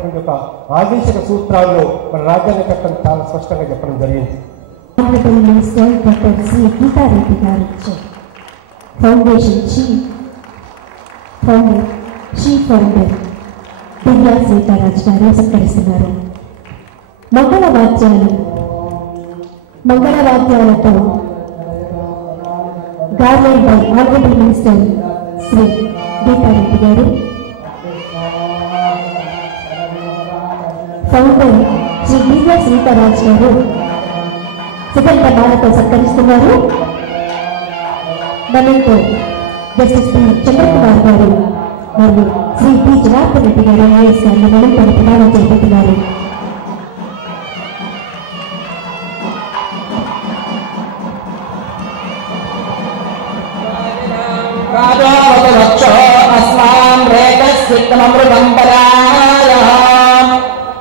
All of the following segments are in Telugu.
యొక్క ఆదేశిక సూత్రాల్లో మన రాజ్యాంగ చట్టం చాలా స్పష్టంగా చెప్పడం జరిగింది. Foundation chief founder Divya Seetharaj గారు సత్కరిస్తున్నారు. మంగళవాద్యాలతో garland by honourable minister Shri Geetha Reddy గారు, ఫౌండర్ శ్రీ దివ్యా సీతారాజ్ గారు సుగంధ మాలతో సత్కరిస్తున్నారు. మనతో జస్టిస్ పి చంద్రకుమార్ గారు మరియు శ్రీ పి జనార్దన్ రెడ్డి గారు ఐఎస్ గారిని మనతో ప్రమాణం చేపడుతున్నారు.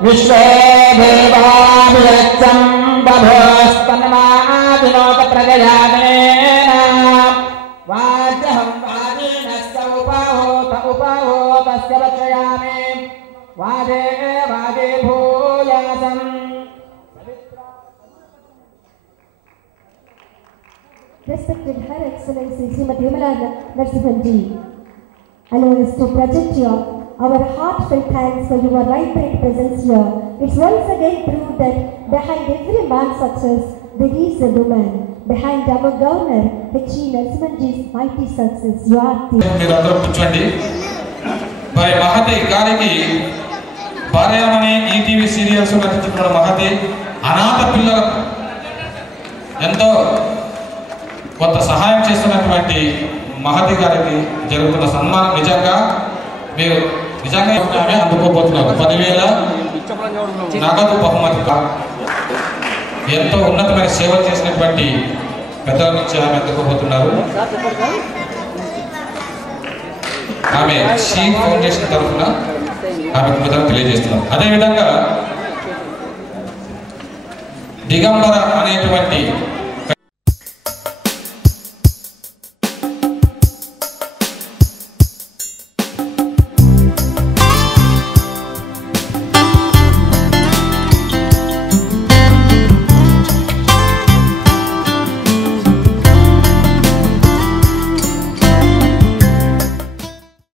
విశ్వే దేవాభిలక్షం బభోస్తన్మాదినోత ప్రజయానేన వాచహం వాజేనస్య ఉపహోతస్య రక్షయామి వాజే భూయాసం. Respected Her Excellency Srimati Vimala Narasimhan ji, allow us to project our heartfelt thanks for your vibrant presence here. It's once again proved that behind every man's success there is a woman. Behind our Governor H. Narasimhan ji's mighty success, you are కూర్చోండి. మరి మహతి గారికి భార్యమని ఈటీవీ సీరియల్స్ నటించిన మహతి అనాథ పిల్లలకు ఎంతో కొంత సహాయం చేస్తున్నటువంటి మహతి గారికి జరుగుతున్న సన్మానం నిజంగా మీరు నిజంగా ఆమె అందుకోబోతున్నారు. 10,000 నగదు బహుమతి. ఎంతో ఉన్నతమైన సేవలు చేసినటువంటి పెద్దల నుంచి ఆమె అందుకోబోతున్నారు. ఆమె షీ ఫౌండేషన్ తరఫున ఆమె కృతజ్ఞతలు తెలియజేస్తున్నారు. అదేవిధంగా దిగంబర అనేటువంటి